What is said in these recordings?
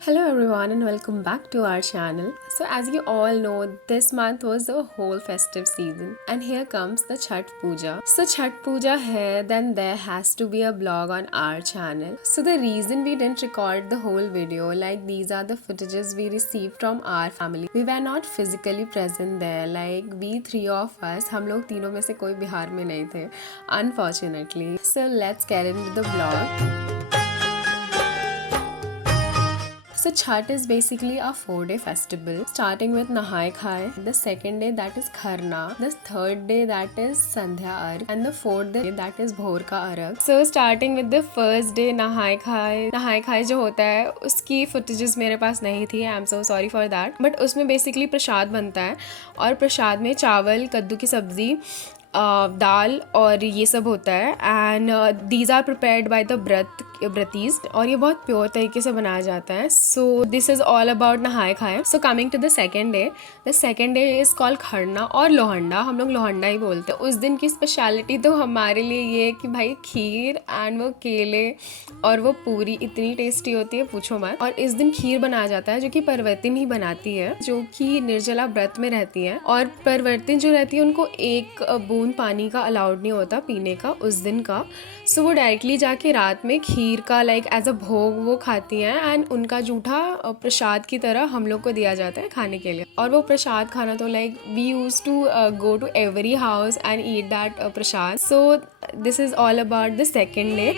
Hello everyone and welcome back to our channel. So as you all know, this month was the whole festive season and here comes the Chhat Puja. So Chhat Puja hai, then there has to be a vlog on our channel. So the reason we didn't record the whole video, like these are the footages we received from our family. We were not physically present there, like we three of us, हम लोग तीनों में से कोई बिहार में नहीं थे, unfortunately. So let's get into the vlog. So Chhat is basically a 4-day festival starting with Nahai Khai, the second day that is Kharna, the third day that is Sandhya Arg and the fourth day that is Bhor Ka Arag. So starting with the first day Nahai Khai जो होता है उसकी footages मेरे पास नहीं थी, I am so sorry for that. But उसमें basically प्रसाद बनता है और प्रसाद में चावल, कद्दू की सब्जी, दाल और ये सब होता है and these are prepared by the व्रतीज और ये बहुत प्योर तरीके से बनाया जाता है. So this is all about नहाए खाए. So coming to the second day is called Kharna और लोहंडा. हम लोग लोहंडा ही बोलते हैं. उस दिन की स्पेशलिटी तो हमारे लिए ये है कि भाई खीर एंड वो केले और वो पूरी इतनी टेस्टी होती है पूछो मत. और इस दिन खीर बनाया जाता है जो कि परवर्तिन ही बनाती है, जो कि निर्जला व्रत में रहती है. और परवर्तिन जो रहती है उनको एक बूंद पानी का अलाउड नहीं होता पीने का उस दिन का. सो वो डायरेक्टली जाके रात में खीर का लाइक एज अ भोग वो खाती हैं एंड उनका जूठा प्रसाद की तरह हम लोग को दिया जाता है खाने के लिए. और वो प्रसाद खाना तो like we use to go to every house and eat that prasad. So this is all about the second day.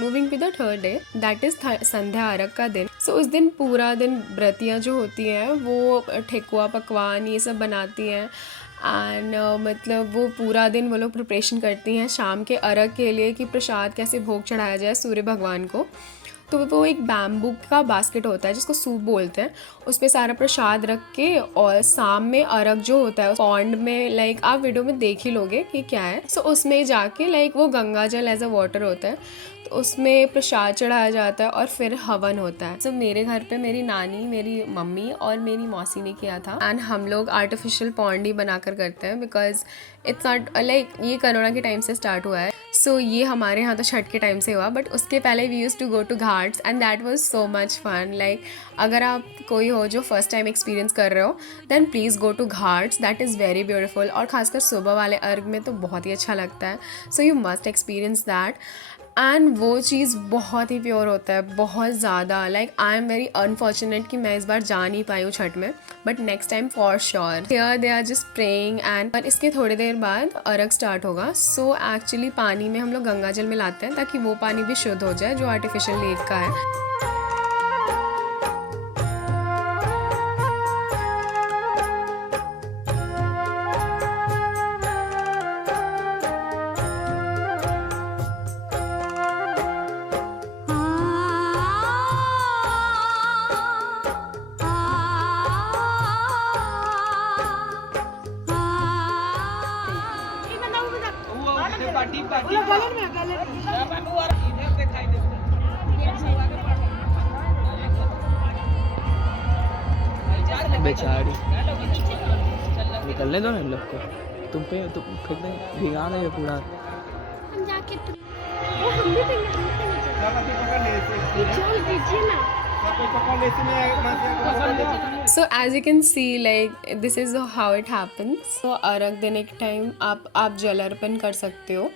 Moving to the third day that is संध्या अरग का दिन. सो उस दिन पूरा दिन व्रतियाँ जो होती हैं वो ठेकुआ पकवान ये सब बनाती हैं एंड मतलब वो पूरा दिन वो लोग प्रिपरेशन करती हैं शाम के अरग के लिए कि प्रसाद कैसे भोग चढ़ाया जाए सूर्य भगवान को. तो वो एक बैम्बू का बास्केट होता है जिसको सूप बोलते हैं, उस पर सारा प्रसाद रख के और शाम में अरग जो होता है पॉन्ड में, लाइक आप वीडियो में देख ही लोगे कि क्या है. सो उसमें जाके लाइक वो गंगा जल एज अ वाटर होता है तो उसमें प्रसाद चढ़ाया जाता है और फिर हवन होता है. सो मेरे घर पे मेरी नानी, मेरी मम्मी और मेरी मौसी ने किया था एंड हम लोग आर्टिफिशियल पॉन्ड ही बनाकर करते हैं बिकॉज इट्स नॉट लाइक ये कोरोना के टाइम से स्टार्ट हुआ है. सो ये हमारे यहाँ तो छठ के टाइम से हुआ बट उसके पहले we use to go to ghats and that was so much fun. Like अगर आप कोई हो जो फर्स्ट टाइम एक्सपीरियंस कर रहे हो then please go to ghats, that is very beautiful. और खासकर सुबह वाले अर्घ में तो बहुत ही अच्छा लगता है. So you must experience that and वो चीज़ बहुत ही प्योर होता है, बहुत ज़्यादा. Like I am very unfortunate कि मैं इस बार जा नहीं पाई हूँ छठ में but next time for sure. Here they are just praying and और इसके थोड़ी देर बाद अर्घ स्टार्ट होगा. सो एक्चुअली पानी में हम लोग गंगा जल मिलाते हैं ताकि वो पानी भी शुद्ध हो जाए जो आर्टिफिशियल लेक का है. बेचारी निकलने दो ना इन लोग को. तुम फिर भिगा रहे पूरा. So as you can see like this is how it happens. So अर्घ देने के टाइम आप जल अर्पण कर सकते हो.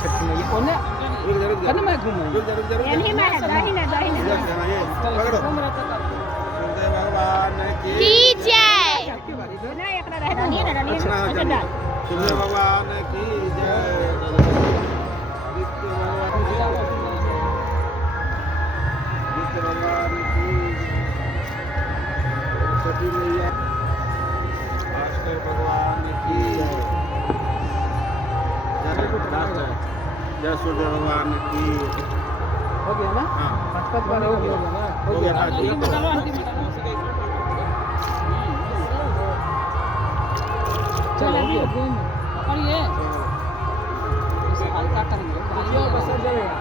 छठ मैया कौन है? करना मैं घूम यही मैं दाहिने पकड़ो. भगवान की जय. ना एकरा रहना नहीं ना नहीं अच्छा. सूर्य भगवान की जय. विष्णु भगवान की सरस्वती मैया, भास्कर भगवान की जय. जय सूर्य भगवान की. हो गया ना? हाँ 5 बार हो गया ना. हो गया आंटी में डालो आंटी में डालो चल अभी घूम पकड़िए इसे हल्का करेंगे बस जाएगा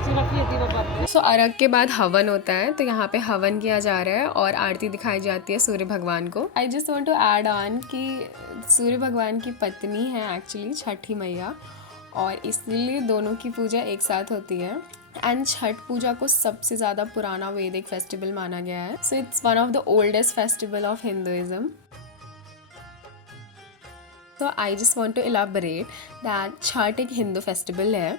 इसे रखिए कि बाबा सो अर्घ के बाद हवन होता है, तो यहाँ पे हवन किया जा रहा है और आरती दिखाई जाती है सूर्य भगवान को। I just want to add on कि सूर्य भगवान की पत्नी है एक्चुअली छठी मैया, और इसलिए दोनों की पूजा एक साथ होती है। एंड छठ पूजा को सबसे ज़्यादा पुराना वैदिक फेस्टिवल माना गया है। So it's one of the oldest festival of Hinduism. तो I just want to elaborate that Chhath एक हिंदू फेस्टिवल है।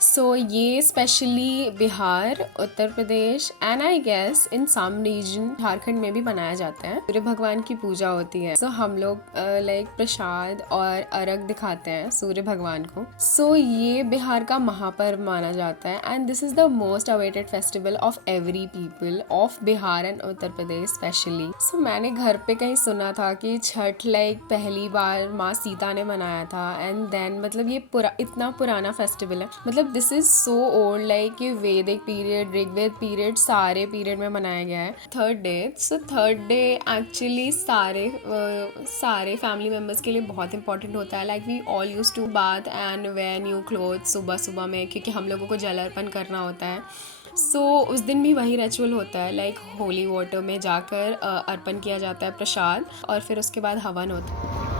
सो ये specially Bihar, Uttar Pradesh and I guess in some region Jharkhand में भी मनाया जाता है। सूर्य भगवान की पूजा होती है। सो हम लोग लाइक प्रसाद और अर्घ दिखाते हैं सूर्य भगवान को। सो ये बिहार का महापर्व माना जाता है and this is the most awaited festival of every people of Bihar and Uttar Pradesh specially. So मैंने घर पे कहीं सुना था कि छठ लाइक पहली बार माँ सीता ने मनाया था एंड देन मतलब ये इतना पुराना फेस्टिवल है। मतलब this is so old, like ये वैदिक पीरियड, ऋग्वेद पीरियड, सारे पीरियड में मनाया गया है। Third day, so third day actually सारे फैमिली मेम्बर्स के लिए बहुत इंपॉर्टेंट होता है। Like we all use to bath and wear new clothes सुबह सुबह में, क्योंकि हम लोगों को जल अर्पण करना होता है। सो उस दिन भी वही रिचुअल होता है, लाइक होली वाटर में जाकर अर्पण किया जाता है प्रसाद, और फिर उसके बाद हवन होता है।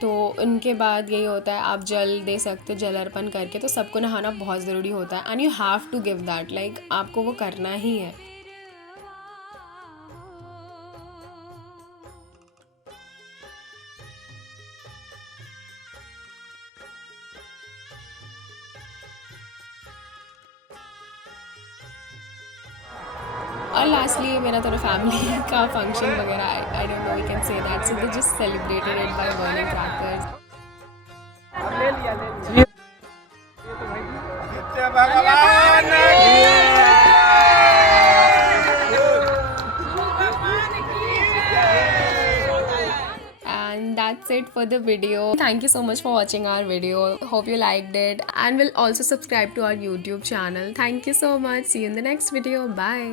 तो उनके बाद यही होता है, आप जल दे सकते हो जल अर्पण करके। तो सबको नहाना बहुत ज़रूरी होता है and you have to give that, like आपको वो करना ही है। और लास्टली मेरा थोड़ा फैमिली का फंक्शन वगैरह, I don't know we can say that, so they just celebrated it by burning crackers. ले लिया नित्य भगवान And that's it for the video. Thank you so much for watching our video. Hope you liked it and will also subscribe to our YouTube channel. Thank you so much. See you in the next video. Bye.